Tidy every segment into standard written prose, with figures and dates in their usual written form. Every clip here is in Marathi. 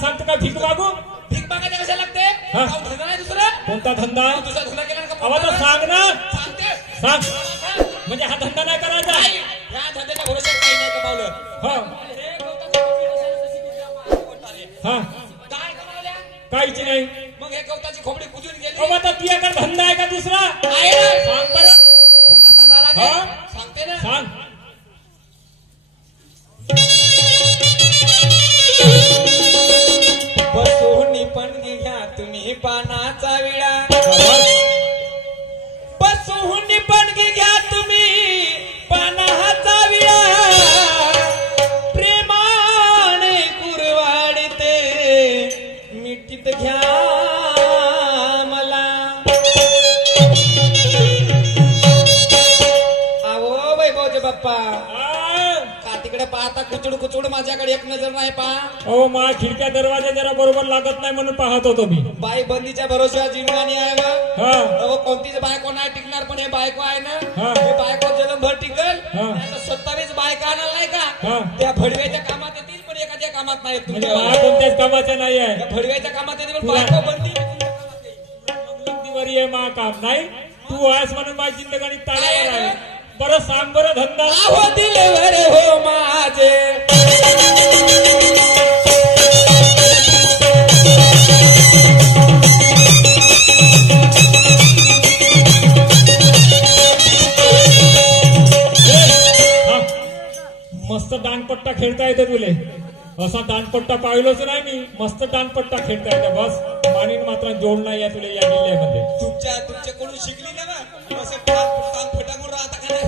सांगतो का भीक मागू? भीक मागायला कशाला लागते? धंदा नाही दुसरा? कोणता धंदा? तुझा धंदा केला का? आवाज सांग ना. सांगते सांग. म्हणजे हा धंदा नाही करायचा. या धंद्याच्या भरोश्यावर काही नाही कमावलं. हा काय कमावल्या? काहीच नाही. मग हे गवताची खोबडी कुजून गेली. आता तुझ्याकडे धंदा आहे का दुसरा? आहे ना. सांग बरं. धंदा सांगायला सांगते ना. सांग. बसून पणगी घ्या तुम्ही पानाचा विडा. बसून पणगी घ्या तुम्ही पानाचा विडा. प्रेमाने कुरवाडते मिठीत घ्या मला. आवो वैभवचे बाप्पा तिकडे पाहता कुचूड कुचूड माझ्याकडे एक नजर नाही पहा. हो मा खिडक्या दरवाजा जरा बरोबर लागत नाही म्हणून पाहत होतो मी. बाई बंदीच्या भरोश्यावर जिंगाणी आहे हा. बघ. कोणतीच बायको नाही टिकणार पण हे बायको आहे ना. हे बायको जन्मभर टिकल. 27 बायका आणाल नाही का त्या भडव्याच्या कामात येतील पण एखाद्या कामात नाही. कोणत्याच कामाच्या नाही आहे. भडव्याच्या कामात येतील पण बायको बंदी आहे मा काम नाही. तू आहेस म्हणून माझी जिंदगानी ताळ्यावर आहे. बरं सांग बरं धंदा. हो दिलवर हो माझे. मस्त दानपट्टा खेळता येतो तुले. असा दानपट्टा पाहिलोच नाही मी. मस्त दानपट्टा खेळता येते. बस मानीन मात्र जोड नाही आहे तुला या जिल्ह्यामध्ये. तुमच्याकडून शिकली ना बा. असं फटाकून राहता का नाही.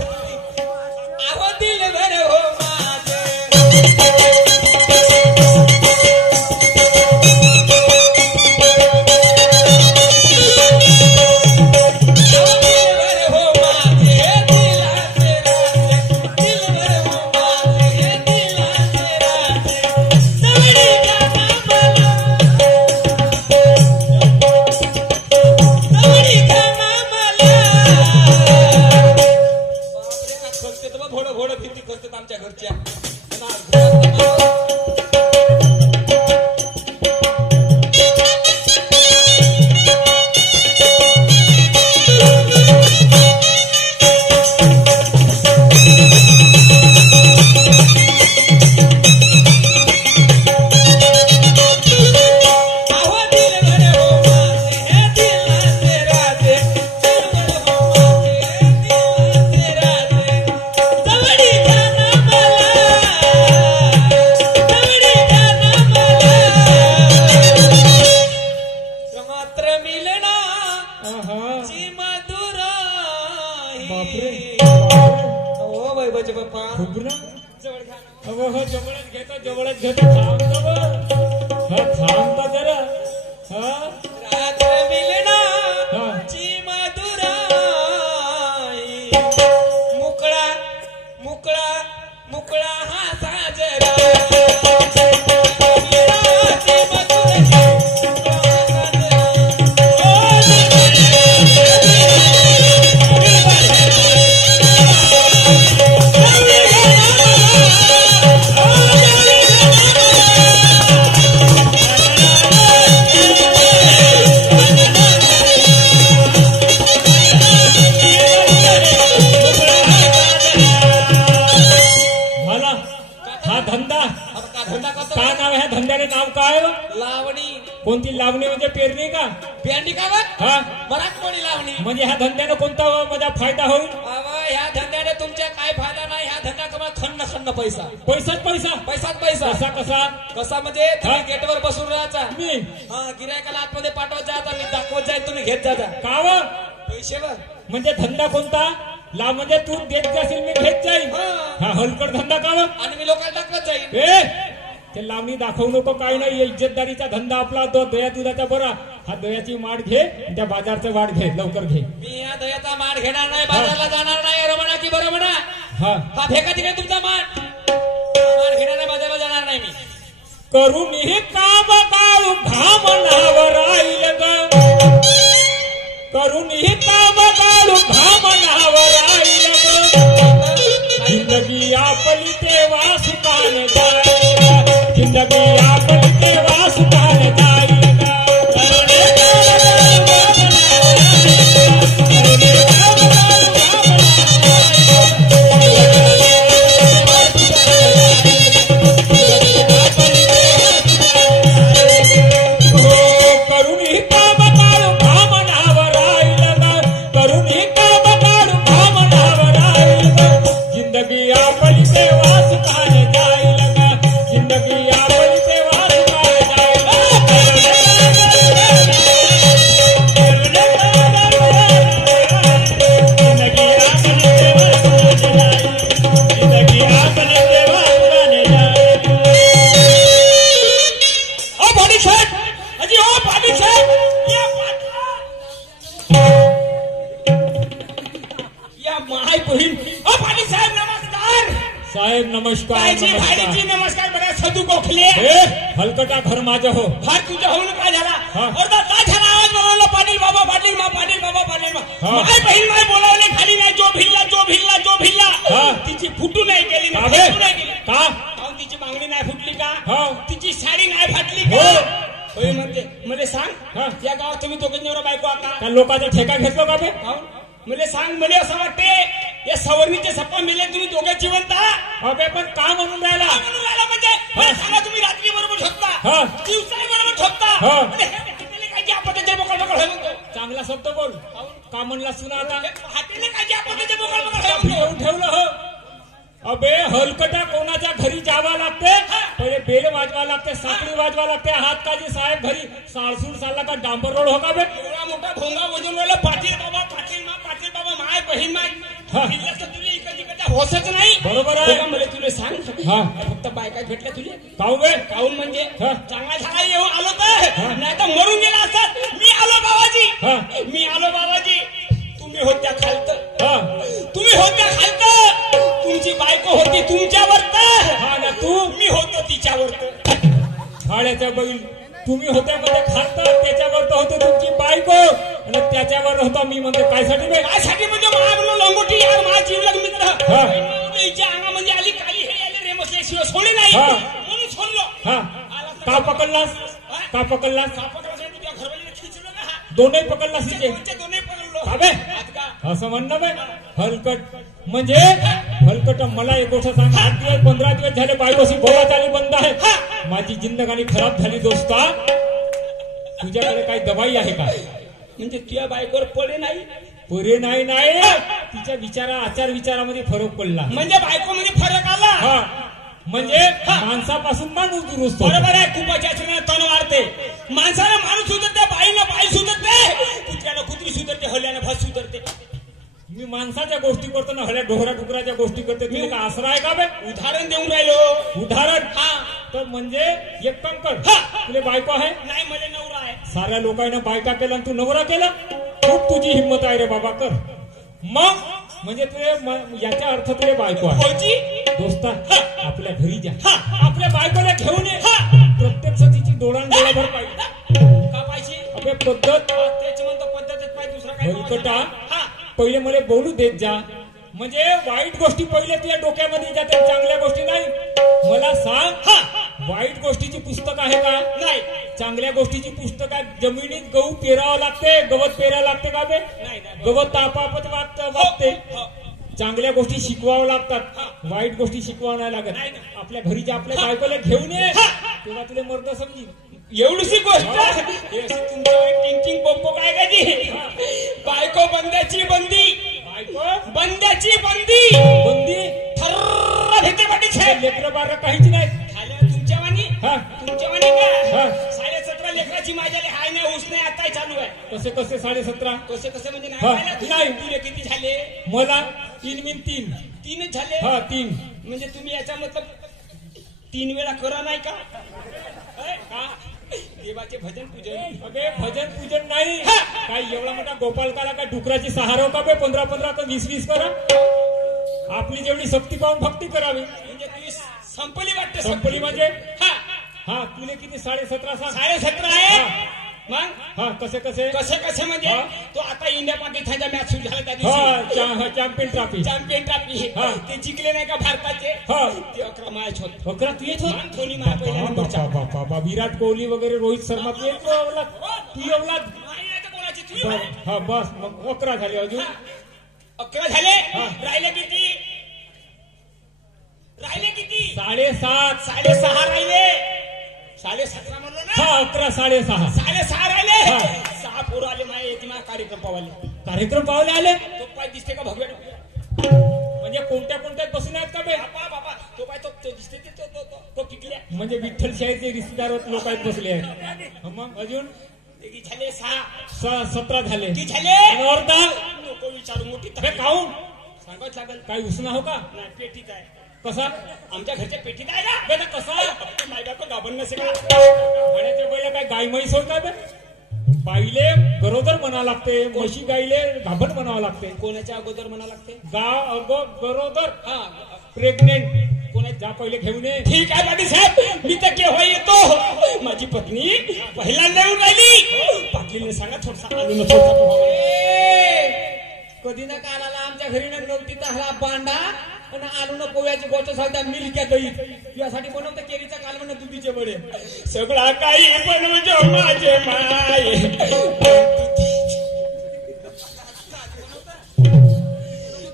आहो दिलवर हो माझे. घोडं भीती करतात आमच्या घरच्या. जवळच घेतो थांबता जरा. रात्र मिलनाची मधुराई. मुकळा मुकळा मुकळा हा साजरा. काय नाव आहे धंद्याने? नाव काय? लावणी. कोणती लावणी? म्हणजे पेरणी का? पेरणी का? मराठमोळी लावणी. म्हणजे ह्या धंद्याने कोणता माझा फायदा होईल? ह्या धंद्याने तुमच्या काय फायदा नाही. ह्या धंद्या कमाल खन्न खन्न पैसा. पैसाच पैसा. पैसाच पैसा. कसा कसा कसा म्हणजे तुम्ही गेटवर बसून राहायचा. मी गिरायकाला आतमध्ये पाठवत जाता. मी दाखवत जाईल तुम्ही घेत जाता. का व पैसेवर. म्हणजे धंदा कोणता? ला म्हणजे तू देत जाशील मी घेत जाईल. हा हलकट धंदा का व? आणि मी लोकांना दाखवत जाईल. ते लावणी दाखवू नको काही नाही. इज्जतदारीचा धंदा आपला तो दया दुधाचा बरा. हा दयाची माठ घे त्या बाजारचं वाट घे लवकर घे. मी या दयाचा माठ घेणार नाही. बाजारला जाणार नाही. रमणा की बरं म्हणा. हा फेका तिकडे तुमचा माठ. माठ घेणार नाही. बाजारला जाणार नाही मी. करून हे काम काळू घाम नावर राहील ग. करून हे काम काळू घाम नावर राहील ग. जिंदगी आपली तेव्हा सुखान जाईल. जिंदगी आपली तेव्हा सुखाने जाईल गा. साहेब नमस्कार. भाडीची नमस्कार. बघा सदू गोखले हलकटा घर माझं हो. फार तुझ्या होऊन काय झाला काय झाला आवाज बोलवला पाटील बाबा पाटील मा पाटील बाबा पाटील मा माय बहीण माय बोलावले खाली नाही जो भिल्ला जो भिल्ला जो भिल्ला तिची फुटू नाही गेली का तिची मागणी नाही फुटली का तिची साडी नाही फाटली का होय म्हणते मला सांग या गावात तुम्ही दोघे नवरा बायको आता लोकांचा ठेका घेतलो का बे. मला सांग मला असं वाटते या सवर्णीचे सप्पा मिले तुम्ही दोघे जिवंत अबे पण का म्हणून राहिला म्हणजे मला सांगा तुम्ही रात्री बरोबर झोपता दिवसाही बरोबर झोपता चांगला शब्द बोल. का म्हणला सुना आता हातीने काय ज्या पद्धतीचे बोकळ घेऊन ठेवलं हो. अबे हलकटा कोणाच्या घरी जावा लागते पहिले बेल वाजवा लागते साखळी वाजवा लागते हातकाजी साहेब घरी साळसूर चालला का डांबर रोड हो का बे. एवढा मोठा भोंगा वजून राहिला पाटील बाबा माय बहीण माय तुला इकडच्या होसच नाही. बरोबर आहे. मला तुला सांग फक्त बायका भेटल्या तुला काहून बे काहून म्हणजे चांगला झाला येऊ आलो तर नाही तर मरून गेला असतात. मी आलो बाबाजी मी आलो बाबाजी. तुम्ही होत्या खालत तुम्ही होत्या खालत तुमची बायको होती तुमच्यावर तर तू मी होतो तिच्यावर खाड्याच्या बैल तुम्ही होत्या मध्ये खात त्याच्यावर तर होते तुमची बायको आणि त्याच्यावर होता मी म्हणतो कायसाठी कायसाठी म्हणजे मला लंगोटी यार माझा जीवलग मित्र हिच्या अंगामध्ये आली काली हे आले रे मसल्याशिवाय सोडे नाही म्हणून सोडलो. का पकडलास का पकडलास तुझ्या घरवालीने खिचलं ना दोनही पकडलास तिचे दोन्ही पकडलो अबे असं म्हणणं बे. हलकट म्हणजे हलकट मला एक गोष्ट सांग 8 दिवस 15 दिवस झाले बायकोशी बोला चाली बंद आहे. माझी जिंदगानी खराब झाली दोस्ता. तुझ्याकडे काही दवाई आहे का म्हणजे तुझ्या बायकोवर पडे नाही पुरे नाही नाही तिच्या आचार विचारामध्ये फरक पडला म्हणजे बायको मध्ये फरक आला म्हणजे माणसापासून माणूस दुरुस्त. बरोबर आहे. खूपच्या तण वाढते माणसाला माणूस सुधरते बाईनं बाई सुधरते कुत्र्यानं कुत्री सुधरते हल्यानं भस सुधरते. मी माणसाच्या गोष्टी करतो ना हल्या ढोरा डुकराच्या गोष्टी करते. तुम्ही का आसरा आहे का बे. उदाहरण देऊन राहिलो. उदाहरण तर म्हणजे एक काम कर तुला बायको आहे नाही मला नवरा आहे. साऱ्या लोकांना बायका केला तू नवरा केला. खूप तुझी हिंमत आहे रे बाबा कर. मग म्हणजे तुझे याचा अर्थ तुझे बायको आहे दोस्ता. आपल्या घरी जा आपल्या बायकोला घेऊन ये. प्रत्यक्ष तिची डोळ्याभर पाहिजे का पाहिजे आपल्या पद्धत तेच म्हणतो पद्धतच पाहिजे दुसरा काही हलकटा. पहिले मला बोलू देत जा म्हणजे वाईट गोष्टी पहिले तुझ्या डोक्यामध्ये जाते चांगल्या गोष्टी नाही. मला सांग वाईट गोष्टीची पुस्तक आहे का नाही. चांगल्या गोष्टीची पुस्तक आहे. जमिनीत गहू पेरावं लागते गवत पेरावं लागते का बे. गवत आपापत वागते. चांगल्या गोष्टी शिकवावं लागतात वाईट गोष्टी शिकवावं नाही लागत. आपल्या घरीच्या आपल्या बायकोला घेऊन ये तेव्हा तुला मर्द समजी. एवढीशी गोष्ट तुमच्या टिंचिंग पंपो काय का जी बायको बंद्याची बंदी बायको बंद्याची बंदी बंदी थर्र भीती पाठी लेकरं बारा काहीच नाही तुमच्या वाणी का 17.5 लेकराची माझ्याले हाय नाही ऊस नाही आता चालू आहे. कसे 17.5 कसे म्हणजे नाही तुला किती झाले. मला 3 तीनच झाले. 3 म्हणजे तुम्ही याचा मतलब 3 वेळा करा नाही का देवाचे भजन पूजन. अबे भजन पूजन नाही काय एवढा मोठा गोपालकाला काय डुकराची सहारा का बे 15 का 20 करा. आपली जेवढी शक्ती पाहून भक्ती करावी. म्हणजे तुम्ही संपली वाटते. संपली म्हणजे तुला किती 17.5 17.5 आहे. मग हा कसे कसे कसे कसे म्हणजे तो आता इंडिया पाकिस्तानचा मॅच सुरू झाला त्या दिवशी चॅम्पियन ट्रॉफी ते जिंकले नाही का भारताचे ते 11 मॅच होत 11 तू येत होत धोनी पहिल्या विराट कोहली वगैरे रोहित शर्मा तू येत तू एवढा कोणाची हा बस मग 11 झाले अजून 11 झाले राहिले किती 7.5 राहिले 7.5 म्हणलो ना 11 6.5 राहिले 6 पोरं आले माझ्या कार्यक्रम पावले आले तो पाय दिसते का भगवे म्हणजे कोणत्या बसून आहेत का बे बाबा तो पाय तो दिसते तो पिकल्या म्हणजे विठ्ठल शाहीचे रिश्तेदार लोक आहेत बसले आहेत मग अजून झाले 17 झाले की झाले नको विचारू मोठी काहून सांगावच लागेल काही उसना हो का पेटीत आहे कसा आमच्या घरच्या पेटीत आहे का बेटा कसा मायदा तो गाभण नसे का गाण्याच्या बैला काय गाय म्हैस होत काय बाईले गरोदर म्हणावं लागते म्हशी गाईले गाभण म्हणावं लागते कोणाच्या अगोदर म्हणावं लागते गरोदर प्रेग्नेंट कोणा जा पहिले घेऊन ये ठीक आहे पाटील साहेब मी तर केव्हा येतो माझी पत्नी पहिल्यांदा येऊन राहिली पाटलीने सांगा थोडसा आलू कधी ना कालाला आमच्या घरी नव्हती तहला बांडा पण आलू न पोव्याची गोष्ट सांगता मिल्क्या दही यासाठी बनवतं केरीचा कालवण दुधीचे वडे सगळा काही बनवजो माझे माय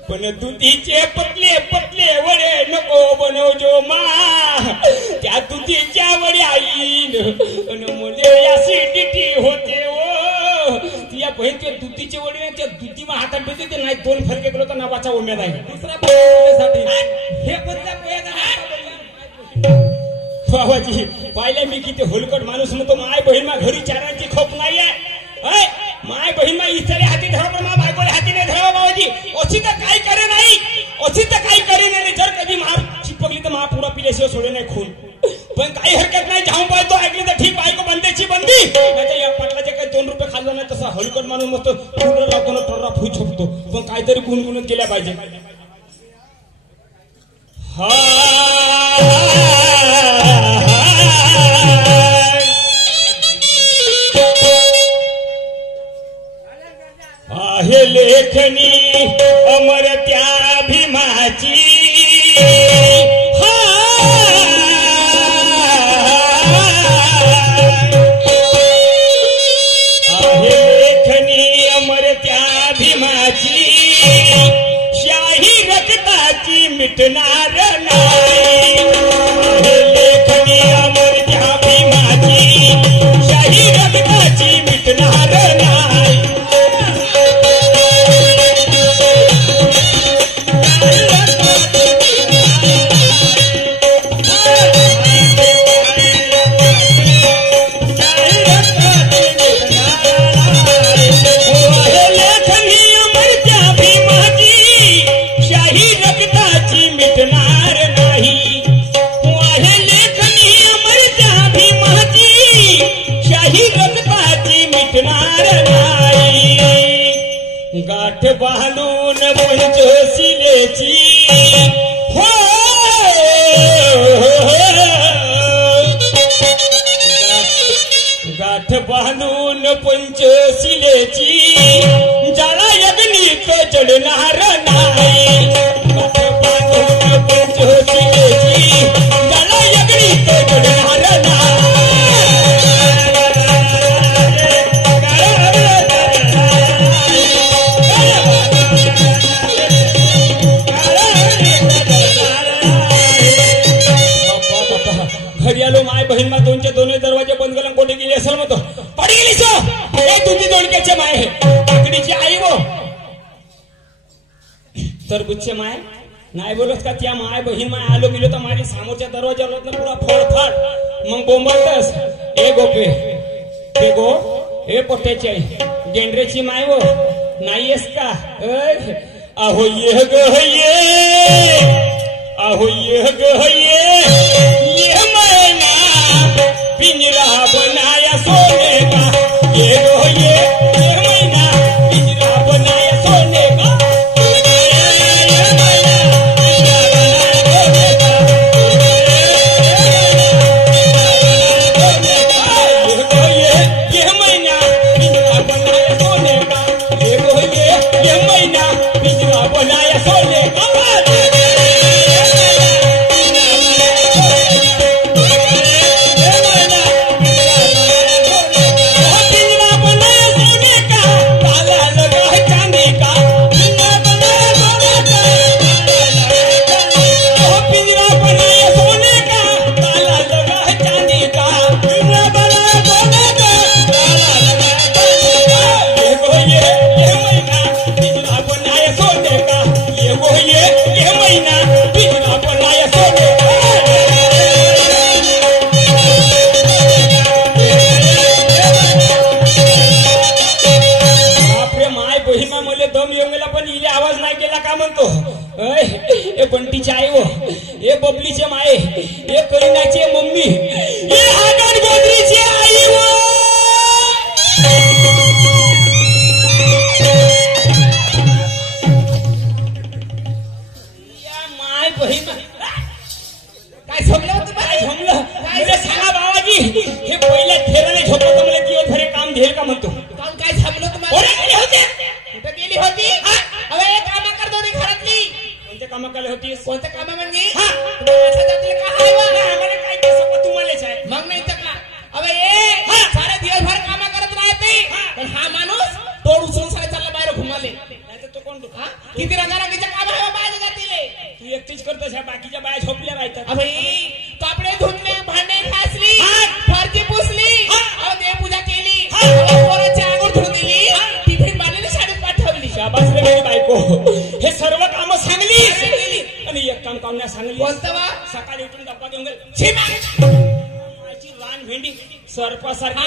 पण दुधीचे पतले वडे नको बनवजो मा त्या दुधीच्या वडे आईन मुले ऍसिडिटी होते या बहीण ते दुधीचे वडे त्या दुधी मा हातात ठेवते ते नाही 2 फरके केलो तर नावाचा उमेद आहे दुसरा हे बाबाजी पाहिलं मी किती होलकट माणूस म्हणतो माय बहीण मा घरी चारांची खोप नाही आहे माय बहीण मा इतरे हाती धराव पण मा बायकोला हाती नाही धरावा बाबाजी अशी तर काही करे नाही जर कधी मार चिपकली तर मा पुरा पिल्याशिवाय सोडे नाही खून पण काही हरकत नाही जाऊन पाहतो ऐकली तर ठीक बायको बंदेची बंदी नाही या पाटलाचे काही 2 रुपये खाल्लं नाही तसा हलकट माणूस मस्त पूर्ण लागून टर्रा फुई छपतो पण काहीतरी गुणगुणत केल्या पाहिजे आहे लेखनी अमर त्या भीमाची आहे लेखनी अमर त्या भीमाची शाही रक्ताची मिटणार नाही आहे लेखनी अमर त्या भीमाची शाही रक्ताची मिटणार नाही गाठ बांधून पंचशिलेची हो गाठ बांधून पंचशिलेची ज्याला यज्ञीत जडणार नाही गाठ बांधून पंचशिलेची ज्याला यज्ञीत जडणार नाही घरी आलो माय बहीण मा दोन्ही दरवाजे बंद केला कोठे गेली असेल मग पडी गेली तुझी दोडक्याचे माय आकडीची आई वो तरबूजचे माय नाही बोलत का त्या माय बहीण माय आलो गेलो तर माझ्या समोरच्या दरवाजावर ना पुरा फळफाट मग बोंबलतस ए गोपे ते गो ए पोट्याची आई गेंडरेची माय वो नाहीयेस का अहो ये ग ये अहो ये ग ये मैना पिंजरा बनाया सोने का ये रो ये मैना पिंजरा बनाया सोने का ये मैना म्हणतो. काय झालं तुम्हाला? कुठे गेली होती? अरे एक कामं करत होती घरातली. कोणते कामं केले होती? कोणते कामं म्हणजे तुम्हालाच आहे मग नाही तर का? अबे सारे दिवसभर कामं करत राहते पण हा माणूस तोड उचलून सारे चालला बाहेर घुमाले. नाही तर तो कोण तो? किती रंगारंगीच्या काम आहे बाहेर जातील. तू एकटीच करतोस ह्या बाकीच्या बाया झोपल्या राहतात. अबे कपडे धुतले, भांडे घासली, फरची पुसली, देवपूजा केली, पोराची आंघोळ धुवून दिली, टिफिन बांधली, शाळेत पाठवली. शाबास रे मेरी बायको. हे सर्व कामं सांगली आणि एक काम काढण्यास सांगली. कोणतं वा? सकाळी उठून डब्बा घेऊन गेली लहान भेंडी सरपासारखी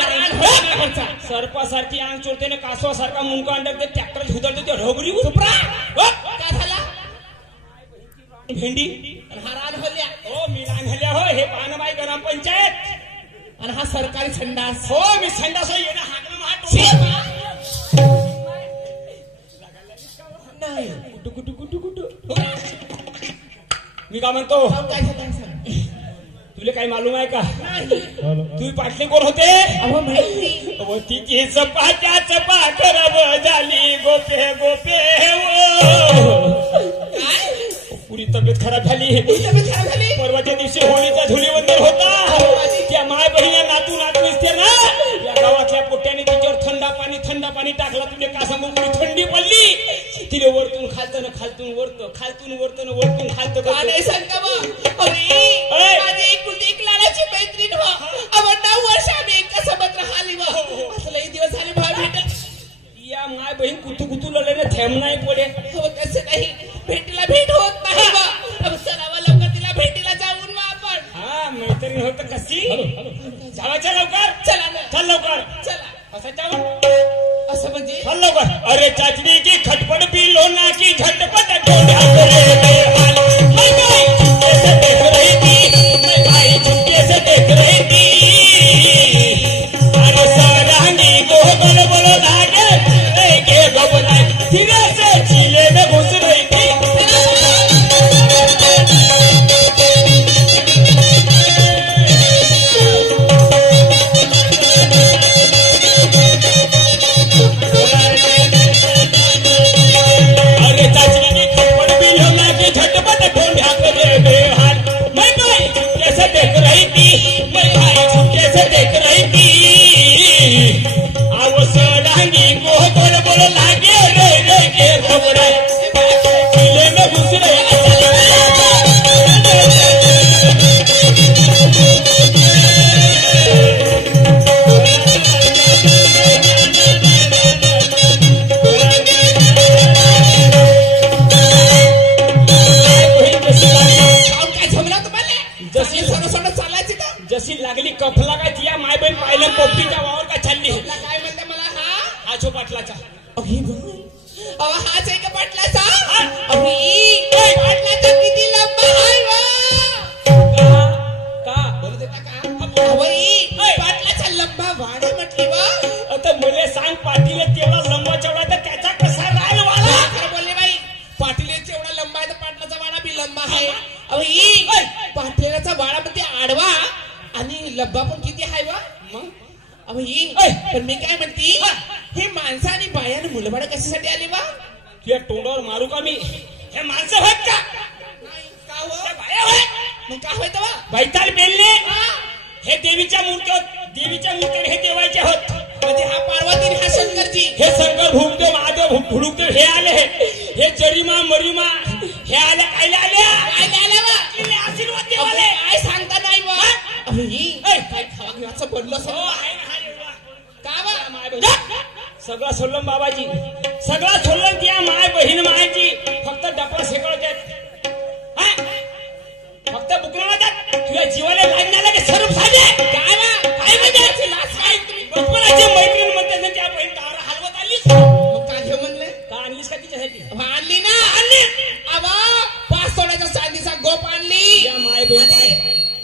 अंग चोरते ना कासवासारखा मुंका अंडर ट्रॅक्टर झुदळतो ते ढोगरी काय झाला भेंडी हा रान हल्ल्या. हो मी रान हल्ल्या. हो हे पानबाई ग्रामपंचायत आणि हा सरकारी संडास. हो मी संडास येणं हाकणं नाही कुटू कुटू कुटू कुटू. मी का म्हणतो तुला काही मालूम आहे का? तुम्ही पाटले कोण होते? तिची चपाच्या चपा खराब झाली गोपे गोपे. पुरी तब्येत खराब झाली. परवाच्या दिवशी होळीचा धुलीवंदन होता. त्या माय बहिणी नातू नातू असते ना या गावातल्या पोट्याने तिच्यावर थंड पाणी टाकला. तुला का सांगू थंडी पडली. तिने वरतून खालतं खालतून वरतं खालतून वरतं वरतून खालतं. एक लाडाची मैत्रीण व्हा. अब 9 वर्ष आम्ही एका सोबत राहिली वा. असलंही दिवस झाले भाव भेटत. या माय बहीण कुतू कुतू लढण्याने थेंब नाही पडे. कसं काही भेटीला भेट होत नाही वा. अब चलावा लवकर तिला भेटीला जाऊन वा आपण. हा मैत्रीण होत कशी जावाच्या लवकर. चला ना चल लवकर चला. असं जाऊ असं म्हणजे चल लवकर. अरे चाचणी की खटपट पिलो ना की झटपट डोळ्या देख रही थी. अरे सरांगी को बोल बोलो लागे के घबराए धीरे से चीले में घुस रही थी. अरे चाचनी की खटपट भी होना की झटपट ढूंढा करे बेहाल. मैं भाई कैसे देख रही थी. मैं भाई कैसे देख रही थी. आओ सरांगी को बोल बोल लागे रे के घबराए किले में घुस रहे. जशी लागली कफला काय तिया माय बहीण पाहिलं पोपटीच्या वावर का छल्ली. काय म्हणते मला हा छो पाटलाचा. हाच आहे का पाटलाचा? पाटलाचा किती लंबा आहे का बोलते का पाटलाचा लंबा वाढ म्हटली वा. आता मला सांग पाटील तेवढा लंबा चवडा तर त्याचा कसा राहील वाडा. खरं बोलले बाई पाटील एवढा लंबा आहे तर पाटलाचा वाडा बी लंबा आहे. पाटलाचा वाडा मध्ये आडवा आणि लब्बा पण किती आहे वा. मग पण मी काय म्हणते हे माणसं आणि बायाने मुलबाड कशासाठी आले वा. तुझ्या तोंडावर मारू का मी. हे माणसं होत का? बाया होय. मग का होय तेव्हा बैताल बेलने हे देवीच्या मूर्ती हे देवाचे होत. म्हणजे हा पार्वती हा शंकरजी. हे शंकर भूमदेव महादेव भुडुकदेव हे आले. हे जरीमा मरीमा हे आले कायले आल्या आशीर्वाद देवाले. काय सांगता नाही वा. काय खावा घेवाचं बनलो सगळं सोडलं बाबाजी. सगळं सोडलं त्या माय बहीण मायची. फक्त डपा शेकळतात फक्त बुकणार जात. तुझ्या जीवाला लागण्याला की स्वरूप झाले काय म्हणजे बचपनाची मैत्रीण म्हणते त्या बहीण गावाला हलवत आलीस. मग काय घेऊ म्हणले का आणलीस का तिच्यासाठी? आणली ना आणली. अबा 5 तोळ्याचा चांदीचा गोप आणली. त्या माय बहीण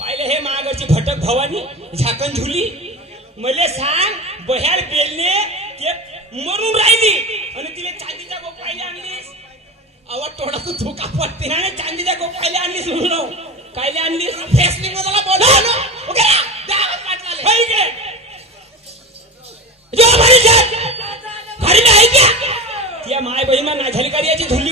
पाहिलं हे माघरची भटक भवानी झाकण झुली. मले सांग बह्यार बेलने ते मरून राहिली आणि तिने चांदीच्या गोपायला आणलीस. अवा तोडा तू धोका पडते ना. चांदीच्या गोपायला आणलीस म्हणून कायले आणलीस. फेसनिंग मला बोलवलं. ओके माय बहीण नाही झाली का रे याची धुल्ली